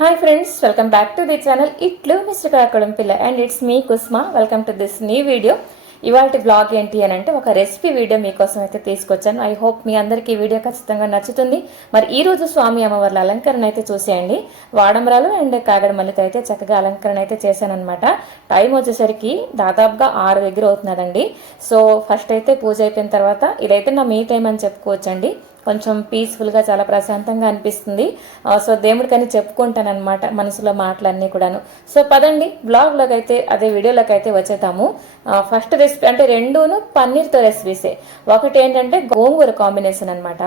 Hi friends, welcome back to the channel Itlu Mr. Kakadumpilla and it's me Kusma. Welcome to this new video. ఇవాల్టి blog ఏంటి అని అంటే ఒక recipe video మీకోసం అయితే తీసుకొచ్చాను. ఐ హోప్ మీ అందరికీ ఈ వీడియో ఖచ్చితంగా నచ్చుతుంది. మరి ఈ రోజు స్వామి అమ్మవార్ల అలంకరణ అయితే చూసేయండి. వాడమరాలు అండ్ కాగడమల్లితో అయితే చక్కగా అలంకరణ అయితే చేశానన్నమాట. టైం వచ్చేసరికి దాదాపుగా 6 దగ్గర అవుతున్నదండి. సో ఫస్ట్ అయితే పూజ అయిపోయిన తర్వాత ఇదైతే నా మీ టైం అని చెప్పుకోవచ్చండి. కొంచెం పీస్ఫుల్గా చాలా ప్రశాంతంగా అనిపిస్తుంది. సో దేవుడికని చెప్పుకుంటాను అనమాట మనసులో మాటలన్నీ కూడాను. సో పదండి బ్లాగ్లోకి అయితే అదే వీడియోలోకి అయితే వచ్చేద్దాము. ఫస్ట్ రెసిపీ అంటే రెండును పన్నీర్తో రెసిపీసే. ఒకటి ఏంటంటే గోంగూర కాంబినేషన్ అనమాట.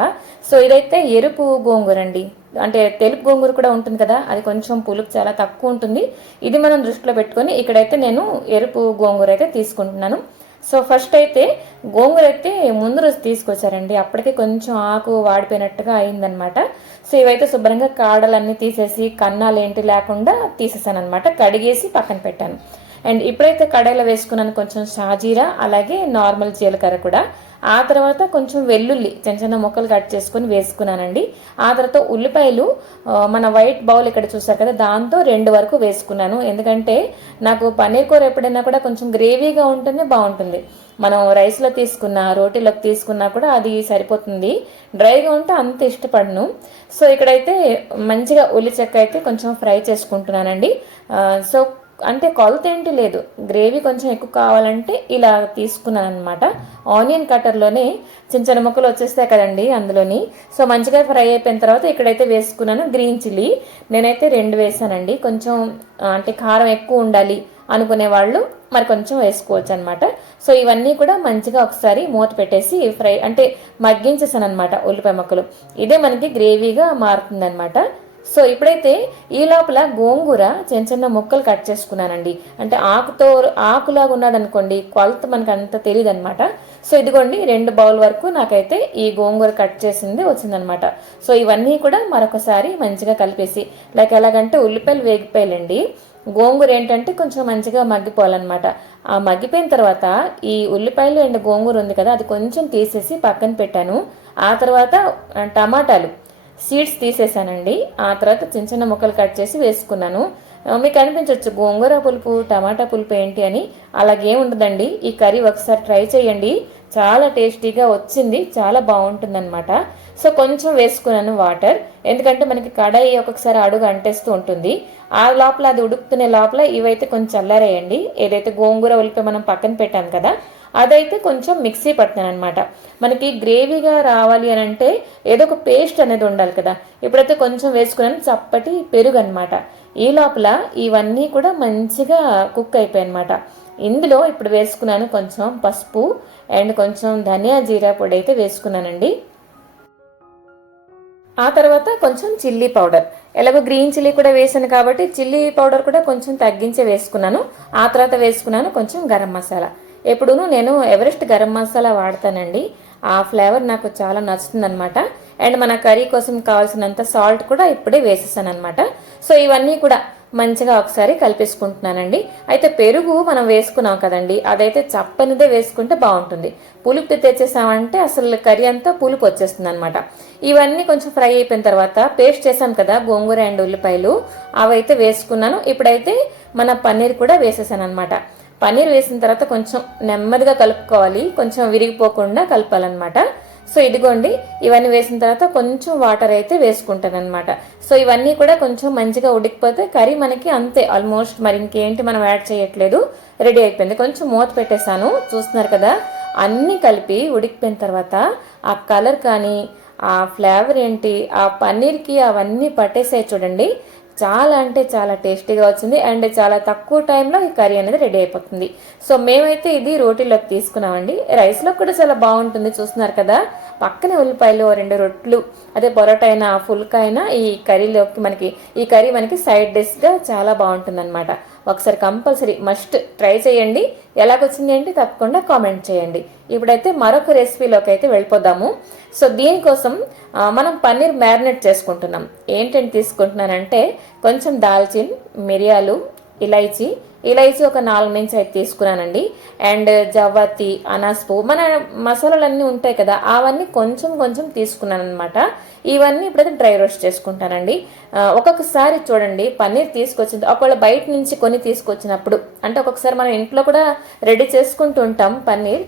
సో ఇదైతే ఎరుపు గోంగూర అండి. అంటే తెలుపు గోంగూర కూడా ఉంటుంది కదా, అది కొంచెం పులుపు చాలా తక్కువ ఉంటుంది. ఇది మనం దృష్టిలో పెట్టుకొని ఇక్కడైతే నేను ఎరుపు గోంగూర అయితే తీసుకుంటున్నాను. సో ఫస్ట్ అయితే గోంగూర అయితే ముందు రోజు తీసుకొచ్చారండి. అప్పటికే కొంచెం ఆకు వాడిపోయినట్టుగా అయిందనమాట. సో ఇవైతే శుభ్రంగా కాడలన్నీ తీసేసి కన్నాలు ఏంటి లేకుండా తీసేసాను అనమాట. కడిగేసి పక్కన పెట్టాను. అండ్ ఇప్పుడైతే కడాయిలో వేసుకున్నాను కొంచెం షాజీరా, అలాగే నార్మల్ జీలకర్ర కూడా. ఆ తర్వాత కొంచెం వెల్లుల్లి చిన్న చిన్న ముక్కలు కట్ చేసుకుని వేసుకున్నానండి. ఆ తర్వాత ఉల్లిపాయలు మన వైట్ బౌల్ ఇక్కడ చూసారు కదా, దాంతో 2 వరకు వేసుకున్నాను. ఎందుకంటే నాకు పన్నీర్ కూర ఎప్పుడైనా కూడా కొంచెం గ్రేవీగా ఉంటేనే బాగుంటుంది. మనం రైస్లో తీసుకున్నా రోటీలోకి తీసుకున్నా కూడా అది సరిపోతుంది. డ్రైగా ఉంటే అంత ఇష్టపడను. సో ఇక్కడైతే మంచిగా ఉల్లి చెక్క అయితే కొంచెం ఫ్రై చేసుకుంటున్నానండి. సో అంటే కొలత ఏంటి లేదు, గ్రేవీ కొంచెం ఎక్కువ కావాలంటే ఇలా తీసుకున్నాను అనమాట. ఆనియన్ కట్టర్లోనే చిన్న చిన్న ముక్కలు వచ్చేస్తాయి కదండి అందులోని. సో మంచిగా ఫ్రై అయిపోయిన తర్వాత ఇక్కడైతే వేసుకున్నాను గ్రీన్ చిల్లీ. నేనైతే 2 వేసానండి. కొంచెం అంటే కారం ఎక్కువ ఉండాలి అనుకునే వాళ్ళు మరి కొంచెం వేసుకోవచ్చు అనమాట. సో ఇవన్నీ కూడా మంచిగా ఒకసారి మూత పెట్టేసి ఫ్రై అంటే మగ్గించేసాను అనమాట ఉల్లిపాయ ముక్కలు. ఇదే మనకి గ్రేవీగా మారుతుంది అనమాట. సో ఇప్పుడైతే ఈ లోపల గోంగూర చిన్న చిన్న ముక్కలు కట్ చేసుకున్నానండి. అంటే ఆకులాగా ఉన్నదనుకోండి కొలత మనకు అంత తెలియదు అనమాట. సో ఇదిగోండి 2 బౌల్ వరకు నాకైతే ఈ గోంగూర కట్ చేసింది వచ్చిందనమాట. సో ఇవన్నీ కూడా మరొకసారి మంచిగా కలిపేసి ఎలాగంటే ఉల్లిపాయలు వేగిపోయాలండి. గోంగూర ఏంటంటే కొంచెం మంచిగా మగ్గిపోవాలన్నమాట. ఆ మగ్గిపోయిన తర్వాత ఈ ఉల్లిపాయలు అండ్ గోంగూర ఉంది కదా, అది కొంచెం తీసేసి పక్కన పెట్టాను. ఆ తర్వాత టమాటాలు సీడ్స్ తీసేసానండి. ఆ తర్వాత చిన్న చిన్న ముక్కలు కట్ చేసి వేసుకున్నాను. మీకు అనిపించవచ్చు గోంగూర పులుపు టమాటా పులుపు ఏంటి అని. అలాగే ఉండదండి. ఈ కర్రీ ఒకసారి ట్రై చేయండి, చాలా టేస్టీగా వచ్చింది, చాలా బాగుంటుందన్నమాట. సో కొంచెం వేసుకున్నాను వాటర్, ఎందుకంటే మనకి కడాయి ఒక్కొక్కసారి అడుగు అంటేస్తూ ఉంటుంది. ఆ లోపల అది ఉడుకుతునే లోపల ఇవైతే కొంచెం చల్లారేయండి. ఏదైతే గోంగూర ఉల్లిపాయ మనం పక్కన పెట్టాం కదా, అదైతే కొంచెం మిక్సీ పట్టాను అనమాట. మనకి గ్రేవీగా రావాలి అని అంటే ఏదో ఒక పేస్ట్ అనేది ఉండాలి కదా. ఇప్పుడైతే కొంచెం వేసుకున్నాను చప్పటి పెరుగు అనమాట. ఈ లోపల ఇవన్నీ కూడా మంచిగా కుక్ అయిపోయాయి అనమాట. ఇందులో ఇప్పుడు వేసుకున్నాను కొంచెం పసుపు అండ్ కొంచెం ధనియా జీరా పొడి అయితే వేసుకున్నానండి. ఆ తర్వాత కొంచెం చిల్లీ పౌడర్, ఎలాగో గ్రీన్ చిల్లీ కూడా వేసాను కాబట్టి చిల్లీ పౌడర్ కూడా కొంచెం తగ్గించే వేసుకున్నాను. ఆ తర్వాత వేసుకున్నాను కొంచెం గరం మసాలా. ఎప్పుడూను నేను ఎవరెస్ట్ గరం మసాలా వాడతానండి. ఆ ఫ్లేవర్ నాకు చాలా నచ్చుతుంది అనమాట. అండ్ మన కర్రీ కోసం కావాల్సినంత సాల్ట్ కూడా ఇప్పుడే వేసేసాను అనమాట. సో ఇవన్నీ కూడా మంచిగా ఒకసారి కలిపేసుకుంటున్నానండి. అయితే పెరుగు మనం వేసుకున్నాం కదండి, అదైతే చప్పనిదే వేసుకుంటే బాగుంటుంది. పులుపు తెచ్చేసామంటే అసలు కర్రీ అంతా పులుపు వచ్చేస్తుంది అనమాట. ఇవన్నీ కొంచెం ఫ్రై అయిపోయిన తర్వాత పేస్ట్ చేసాం కదా గోంగూర అండ్ ఉల్లిపాయలు, అవైతే వేసుకున్నాను. ఇప్పుడైతే మన పన్నీర్ కూడా వేసేసాను అనమాట. పన్నీర్ వేసిన తర్వాత కొంచెం నెమ్మదిగా కలుపుకోవాలి, కొంచెం విరిగిపోకుండా కలపాలన్నమాట. సో ఇదిగోండి ఇవన్నీ వేసిన తర్వాత కొంచెం వాటర్ అయితే వేసుకుంటాను అనమాట. సో ఇవన్నీ కూడా కొంచెం మంచిగా ఉడికిపోతే కర్రీ మనకి అంతే ఆల్మోస్ట్, మరి ఇంకేంటి మనం యాడ్ చేయట్లేదు, రెడీ అయిపోయింది. కొంచెం మూత పెట్టేశాను, చూస్తున్నారు కదా. అన్నీ కలిపి ఉడికిపోయిన తర్వాత ఆ కలర్ కానీ ఆ ఫ్లేవర్ ఏంటి ఆ పన్నీర్కి అవన్నీ పట్టేసాయి చూడండి. చాలా అంటే చాలా టేస్టీగా వచ్చింది అండ్ చాలా తక్కువ టైంలో ఈ కర్రీ అనేది రెడీ అయిపోతుంది. సో మేమైతే ఇది రోటీలోకి తీసుకున్నామండి. రైస్లో కూడా చాలా బాగుంటుంది, చూస్తున్నారు కదా. పక్కనే ఉల్లిపాయలు 2 రొట్లు, అదే పొరోటా అయినా ఫుల్కా అయినా ఈ కర్రీలోకి ఈ కర్రీ మనకి సైడ్ డిష్గా చాలా బాగుంటుంది అనమాట. ఒకసారి కంపల్సరీ మస్ట్ ట్రై చేయండి. ఎలాగొచ్చింది ఏంటి తప్పకుండా కామెంట్ చేయండి. ఇప్పుడైతే మరొక రెసిపీలోకి అయితే వెళ్ళిపోదాము. సో దీనికోసం మనం పన్నీర్ మ్యారినేట్ చేసుకుంటున్నాం. ఏంటంటే తీసుకుంటున్నానంటే కొంచెం దాల్చిన్, మిరియాలు, ఇలైచి ఇలైచి ఒక 4 నుంచి 5 తీసుకున్నానండి. అండ్ జవ్వతి, అనాస్ పువ్వు, మన మసాలాలన్నీ ఉంటాయి కదా, అవన్నీ కొంచెం కొంచెం తీసుకున్నాను అనమాట. ఇవన్నీ ఇప్పుడైతే డ్రై రోస్ట్ చేసుకుంటానండి. ఒక్కొక్కసారి చూడండి పన్నీర్ తీసుకొచ్చింది ఒకవేళ బయట నుంచి కొని తీసుకొచ్చినప్పుడు, అంటే ఒక్కొక్కసారి మనం ఇంట్లో కూడా రెడీ చేసుకుంటూ ఉంటాం పన్నీర్,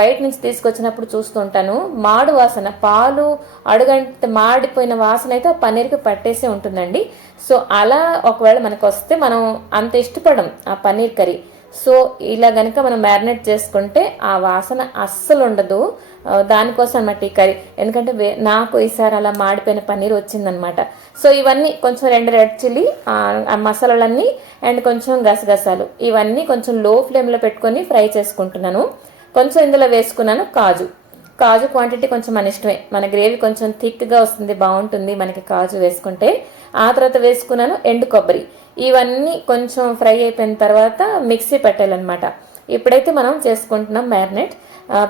బయట నుంచి తీసుకొచ్చినప్పుడు చూస్తుంటాను మాడు వాసన, పాలు అడుగంట మాడిపోయిన వాసన అయితే ఆ పన్నీర్కి పట్టేసే ఉంటుందండి. సో అలా ఒకవేళ మనకు వస్తే మనం అంత ఇష్టపడం ఆ పన్నీర్ కర్రీ. సో ఇలా గనక మనం మ్యారినేట్ చేసుకుంటే ఆ వాసన అస్సలు ఉండదు. దానికోసం అన్నమాట ఈ కర్రీ. ఎందుకంటే నాకు ఈసారి అలా మాడిపోయిన పన్నీర్ వచ్చిందనమాట. సో ఇవన్నీ కొంచెం 2 రెడ్ చిల్లీ, ఆ మసాలాలన్నీ అండ్ కొంచెం గసగసాలు, ఇవన్నీ కొంచెం లో ఫ్లేమ్లో పెట్టుకొని ఫ్రై చేసుకుంటున్నాను. కొంచెం ఇందులో వేసుకున్నాను కాజు క్వాంటిటీ కొంచెం మన ఇష్టమే, మన గ్రేవీ కొంచెం థిక్గా వస్తుంది, బాగుంటుంది మనకి కాజు వేసుకుంటే. ఆ తర్వాత వేసుకున్నాను ఎండు కొబ్బరి. ఇవన్నీ కొంచెం ఫ్రై అయిపోయిన తర్వాత మిక్సీ పెట్టాలన్నమాట. ఇప్పుడైతే మనం చేసుకుంటున్నాం మ్యారినేట్.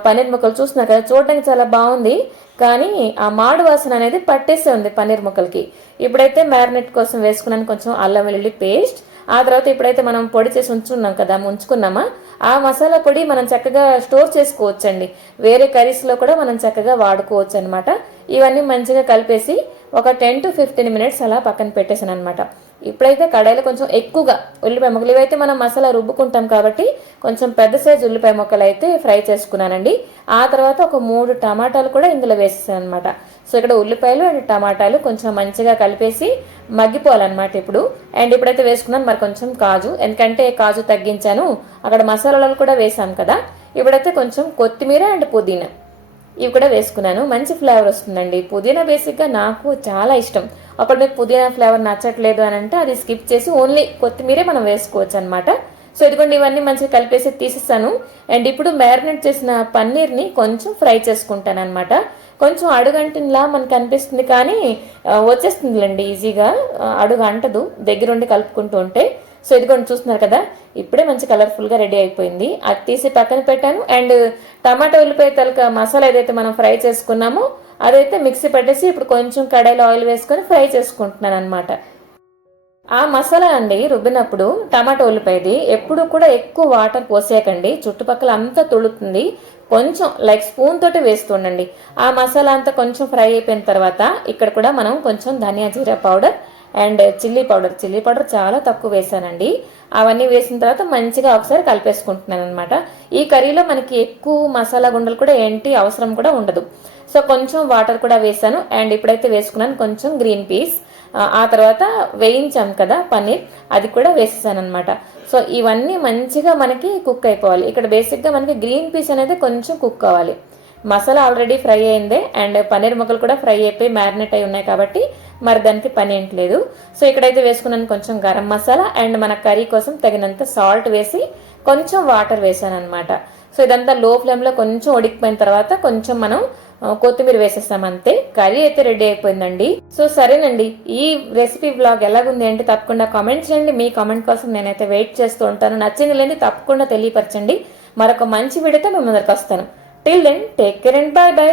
పన్నీర్ ముక్కలు చూస్తున్నారు కదా, చూడడానికి చాలా బాగుంది, కానీ ఆ మాడు వాసన అనేది పట్టేసే ఉంది పన్నీర్ ముక్కలకి. ఇప్పుడైతే మ్యారినేట్ కోసం వేసుకున్నాను కొంచెం అల్లం వెల్లుల్లి పేస్ట్. ఆ తర్వాత ఇప్పుడైతే మనం పొడి చేసి ఉంచుకున్నామా, ఆ మసాలా పొడి మనం చక్కగా స్టోర్ చేసుకోవచ్చండి. వేరే కర్రీస్లో కూడా మనం చక్కగా వాడుకోవచ్చు అనమాట. ఇవన్నీ మంచిగా కలిపేసి ఒక 10 to 15 మినిట్స్ అలా పక్కన పెట్టేసాను అనమాట. ఇప్పుడైతే కడాయిలో కొంచెం ఎక్కువగా ఉల్లిపాయ ముక్కలు, ఇవైతే మనం మసాలా రుబ్బుకుంటాం కాబట్టి కొంచెం పెద్ద సైజు ఉల్లిపాయ ముక్కలు అయితే ఫ్రై చేసుకున్నానండి. ఆ తర్వాత ఒక 3 టమాటాలు కూడా ఇందులో వేసేసాను అనమాట. సో ఇక్కడ ఉల్లిపాయలు అండ్ టమాటాలు కొంచెం మంచిగా కలిపేసి మగ్గిపోవాలన్నమాట ఇప్పుడు. అండ్ ఇప్పుడైతే వేసుకున్నాను మరి కొంచెం కాజు, ఎందుకంటే కాజు తగ్గించాను, అక్కడ మసాలాలు కూడా వేసాం కదా. ఇప్పుడైతే కొంచెం కొత్తిమీర అండ్ పుదీనా ఇవి కూడా వేసుకున్నాను. మంచి ఫ్లేవర్ వస్తుందండి. పుదీనా బేసిక్గా నాకు చాలా ఇష్టం. అప్పుడు మీకు పుదీనా ఫ్లేవర్ నచ్చట్లేదు అని అంటే అది స్కిప్ చేసి ఓన్లీ కొత్తిమీరే మనం వేసుకోవచ్చు అనమాట. సో ఇదిగోండి ఇవన్నీ మంచిగా కలిపేసి తీసేస్తాను. అండ్ ఇప్పుడు మ్యారినేట్ చేసిన పన్నీర్ని కొంచెం ఫ్రై చేసుకుంటాను అనమాట. కొంచెం అడుగంటిలా మనకు అనిపిస్తుంది, కానీ వచ్చేస్తుందిలేండి ఈజీగా, అడుగు అంటదు దగ్గరుండి కలుపుకుంటూ ఉంటే. సో ఇదిగోండి చూస్తున్నారు కదా, ఇప్పుడే మంచి కలర్ఫుల్గా రెడీ అయిపోయింది. అది తీసి పక్కన పెట్టాను. అండ్ టమాటా ఉల్లిపాయ తలక మసాలా ఏదైతే మనం ఫ్రై చేసుకున్నామో అదైతే మిక్సీ పెట్టేసి ఇప్పుడు కొంచెం కడాయిలో ఆయిల్ వేసుకొని ఫ్రై చేసుకుంటున్నాను అనమాట. ఆ మసాలా అండి రుబ్బినప్పుడు టమాటా ఉల్లిపాయది ఎప్పుడు కూడా ఎక్కువ వాటర్ పోసేయకండి, చుట్టుపక్కల అంతా తుడుతుంది. కొంచెం లైక్ స్పూన్ తోటి వేస్తుండండి. ఆ మసాలా అంతా కొంచెం ఫ్రై అయిపోయిన తర్వాత ఇక్కడ కూడా మనం కొంచెం ధనియా జీరా పౌడర్ అండ్ చిల్లీ పౌడర్ చాలా తక్కువ వేసానండి. అవన్నీ వేసిన తర్వాత మంచిగా ఒకసారి కలిపేసుకుంటున్నాను అనమాట. ఈ కర్రీలో మనకి ఎక్కువ మసాలా గుండలు కూడా ఏంటి అవసరం కూడా ఉండదు. సో కొంచెం వాటర్ కూడా వేసాను. అండ్ ఇప్పుడైతే వేసుకున్నాను కొంచెం గ్రీన్ పీస్. ఆ తర్వాత వేయించాం కదా పన్నీర్, అది కూడా వేసేసాను అనమాట. సో ఇవన్నీ మంచిగా మనకి కుక్ అయిపోవాలి. ఇక్కడ బేసిక్గా మనకి గ్రీన్ పీస్ అనేది కొంచెం కుక్ కావాలి. మసాలా ఆల్రెడీ ఫ్రై అయిందే అండ్ పన్నీర్ ముక్కలు కూడా ఫ్రై అయిపోయి మ్యారినేట్ అయి ఉన్నాయి కాబట్టి మరి దానికి పని ఏంటి లేదు. సో ఇక్కడైతే వేసుకున్నాను కొంచెం గరం మసాలా అండ్ మన కర్రీ కోసం తగినంత సాల్ట్ వేసి కొంచెం వాటర్ వేసాను అనమాట. సో ఇదంతా లో ఫ్లేమ్లో కొంచెం ఉడికిపోయిన తర్వాత కొంచెం మనం కొత్తిమీర వేసేస్తాం, అంతే. కర్రీ అయితే రెడీ అయిపోయిందండి. సో సరేనండి, ఈ రెసిపీ బ్లాగ్ ఎలాగుంది అంటే తప్పకుండా కామెంట్ చేయండి. మీ కామెంట్ కోసం నేనైతే వెయిట్ చేస్తూ ఉంటాను. నచ్చింది లేని తప్పకుండా తెలియపరచండి. మరొక మంచి వీడియోతో మేము ముందరికి వస్తాను. Till then take care and bye by.